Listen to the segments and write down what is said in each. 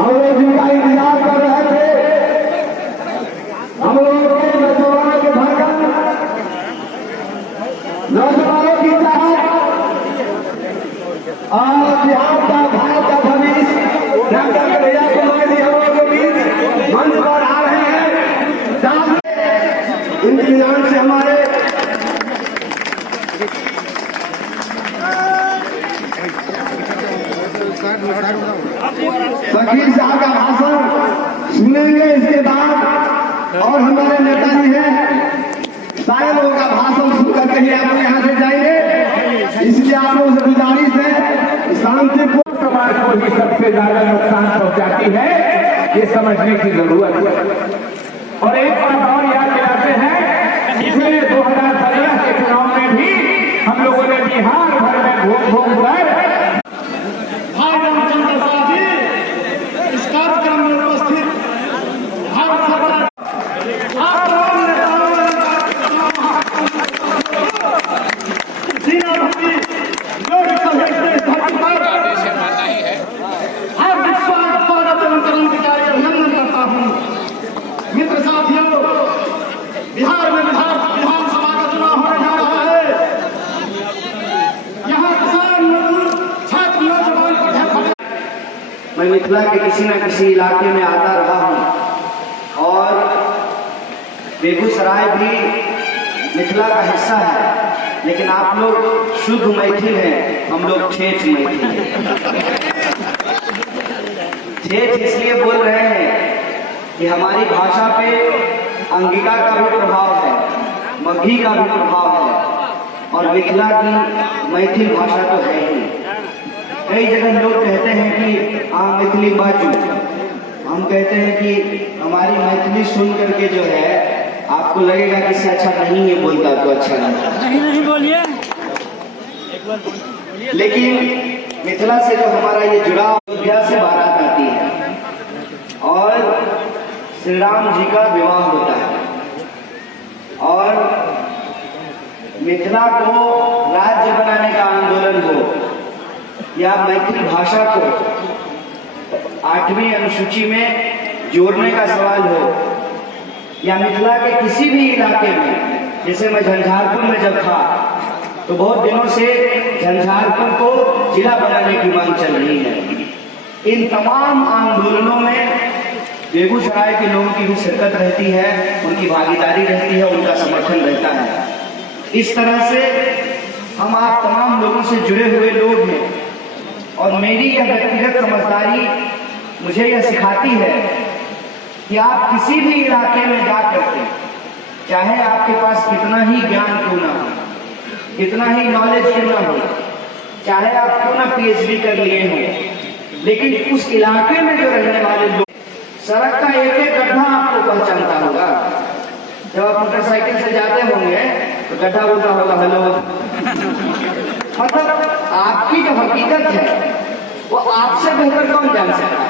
हम लोग जिनका इंतजार कर रहे थे, हम लोगों के नौजवानों के धड़कन, नौजवानों की चाहत और बिहार का भारत का भविष्य डॉक्टर कन्हैया कुमार जी हम लोगों के बीच मंच पर आ रहे हैं। इंतजार से हमारे वकील साहब का भाषण सुनेंगे, इसके बाद और हमारे नेताजी हैं सारे लोगों का भाषण सुनकर के ही आप यहाँ से जाएंगे। इसलिए आप लोगों से गुजारिश है शांतिपूर्ण समाज को ही सबसे ज्यादा नुकसान पहुंचाती है, ये समझने की जरूरत है। और एक बात और याद दिलाते हैं, पिछले 2015 के चुनाव में भी हम लोगों ने बिहार भर में घूम घूम कर इस कार्यक्रम में उपस्थित भारत सरकार हार्दिक स्वागत एवं क्रांतिकारी अभिनंदन करता हूँ। मित्र साथियों, बिहार में विधानसभा का चुनाव होने जा रहा है। यहाँ किसान मजदूर छात्र नौजवान पढ़े मैं मिथिला के किसी न किसी इलाके में आता रहा हूँ और बेगूसराय भी मिथिला का हिस्सा है, लेकिन आप लोग शुद्ध मैथिल हैं, हम लोग ठेठ मैथिल हैं। ठेठ इसलिए बोल रहे हैं कि हमारी भाषा पे अंगिका का भी प्रभाव है, मगही का भी प्रभाव है और मिथिला की मैथिल भाषा तो है ही। कई जगह लोग कहते हैं कि हाँ मैथिली बाजू, हम कहते हैं कि हमारी मैथिली सुन करके जो है आपको लगेगा कि इससे अच्छा नहीं है बोलता तो अच्छा नहीं बोलिए। लेकिन मिथिला से जो हमारा ये जुड़ाव, अयोध्या से बारात आती है और श्री राम जी का विवाह होता है और मिथिला को राज्य बनाने का आंदोलन हो या मैथिली भाषा को 8वीं अनुसूची में जोड़ने का सवाल हो या मिथिला के किसी भी इलाके में, जैसे मैं झंझारपुर में जब था तो बहुत दिनों से झंझारपुर को जिला बनाने की मांग चल रही है। इन तमाम आंदोलनों में बेगूसराय के लोगों की भी शिरकत रहती है, उनकी भागीदारी रहती है, उनका समर्थन रहता है। इस तरह से हम आप तमाम लोगों से जुड़े हुए लोग हैं और मेरी यह व्यक्तिगत समझदारी मुझे यह सिखाती है कि आप किसी भी इलाके में जा करके, चाहे आपके पास कितना ही ज्ञान क्यों ना हो, कितना ही नॉलेज क्यों ना हो, चाहे आप क्यों ना PhD कर लिए हों, लेकिन उस इलाके में जो रहने वाले लोग, सड़क का एक एक गड्ढा आपको पहचानता होगा। जब आप मोटरसाइकिल से जाते होंगे तो गड्ढा बोलता होगा हेलो। मतलब आपकी जो हकीकत है वो आपसे बेहतर कौन जान सकता है।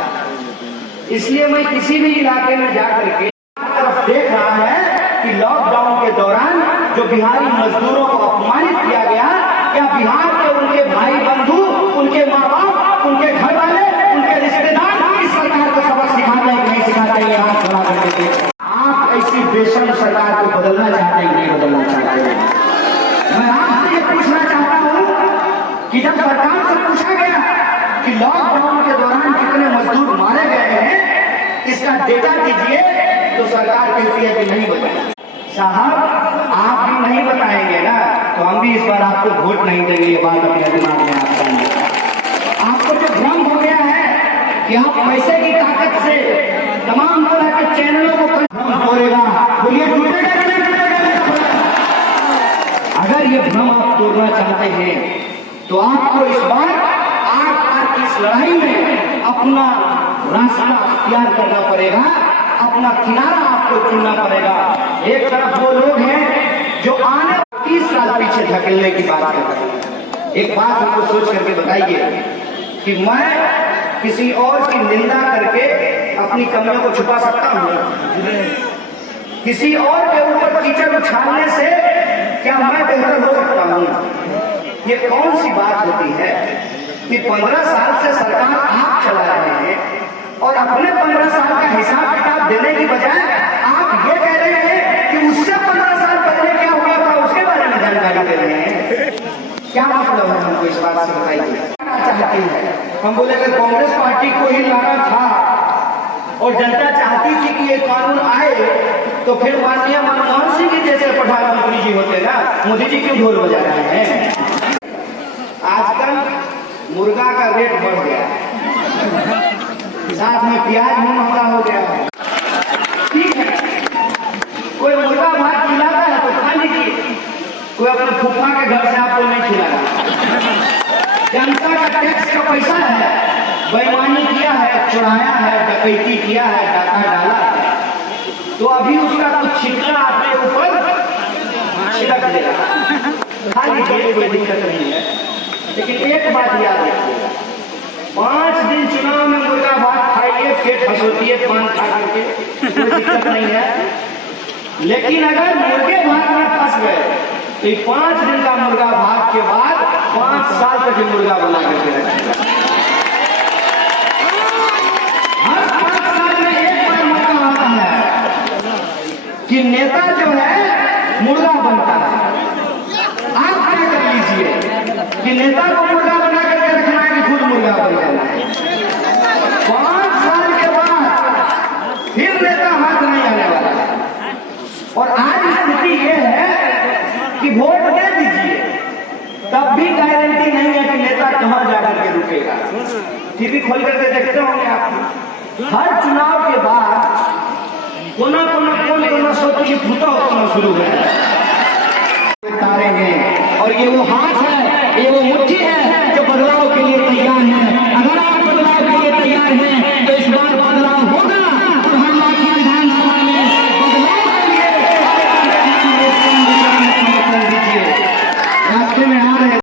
इसलिए मैं किसी भी इलाके में जाकर के तरफ देख रहा है कि लॉकडाउन के दौरान जो बिहारी मजदूरों को अपमानित किया गया, क्या बिहार के उनके भाई बंधु, उनके माँ बाप, उनके घर वाले, उनके रिश्तेदार इस सरकार को सबक सिखाते हैं कि नहीं सिखाते हैं? हाथ खड़ा करके आप ऐसी बेशर्म सरकार को बदलना चाहते हैं, नहीं बदलना चाहते हैं? मैं आपसे ये पूछना चाहता हूँ कि जब सरकार से पूछा गया कि लॉकडाउन के दौरान कितने मजदूर मारे गए हैं, इसका डेटा दीजिए, तो सरकार कहती है कि नहीं बताया। साहब आप भी नहीं बताएंगे ना, तो हम भी इस बार आपको वोट नहीं देंगे। ये बात अपने दिमाग में आप करेंगे। आपको जो भ्रम हो गया है कि आप पैसे की ताकत से तमाम तरह के चैनलों को तोड़ेगा, बोलिए टूटेगा कि नहीं टूटेगा? अगर ये भ्रम आप तोड़ना चाहते हैं तो आपको इस बार आग की इस लड़ाई में अपना रास्ता अख्तियार करना पड़ेगा, अपना किनारा आपको चुनना पड़ेगा। एक तरफ वो लोग हैं जो आने 30 साल पीछे धकेलने की बात कर रहे हैं। एक बात हमको सोच करके बताइए कि मैं किसी और की निंदा करके अपनी कमियों को छुपा सकता हूँ? किसी और के ऊपर कीचड़ उछालने से क्या मैं बेहतर हो सकता हूँ? ये कौन सी बात होती है कि 15 साल से सरकार आप चला रहे हैं और अपने 15 साल का हिसाब किताब देने की बजाय आप ये कह रहे हैं कि उससे 15 साल पहले क्या हुआ था उसके बारे में जानकारी दे रहे हैं। क्या मतलब है हमको इस बात से बताइए, क्या चाहती है? हम बोले अगर कांग्रेस पार्टी को ही लाना था और जनता चाहती थी कि ये कानून आए तो फिर माननीय मनमोहन सिंह जी जैसे प्रधानमंत्री जी होते ना, मोदी जी क्यों ढोल बजा रहे हैं? आजकल मुर्गा का रेट बढ़ गया है, साथ में प्याज भी महंगा हो गया है। ठीक है, कोई मुर्गा भात खिलाता है तो खा लीजिए, कोई अपने फूफा के घर से आपको नहीं खिलाता। जनता का टैक्स का पैसा है, बेईमानी किया है, चुराया है, डकैती किया है, डाका डाला है, तो अभी उसका कुछ छिटका आपके ऊपर छिड़क देगा, खा लीजिए, कोई दिक्कत नहीं है। लेकिन एक बात याद रखिएगा, 5 दिन चुनाव में मुर्गा भात खाइए, पेट फंसोतिए पान खा करके, कोई दिक्कत नहीं है। लेकिन अगर मुर्गे भात में फंस गए तो 5 दिन का मुर्गा भात के बाद 5 साल तक मुर्गा बना करके रखेगा। हर 5 साल में एक बार मौका आता है कि नेता जो है मुर्गा बनता है। आप क्या कर लीजिए कि नेता को मुर्गा बना करके रखना है कि खुद मुर्गा बन जाना है। 5 साल के बाद फिर नेता हाथ नहीं आने वाला है। और आज स्थिति ये है कि वोट दे दीजिए, तब भी गारंटी नहीं है कि नेता कहां जाकर के रुकेगा। टीवी खोल करके देखते होंगे आप, हर चुनाव के बाद कोना कोना सोच की फूटा होना शुरू हो जाए।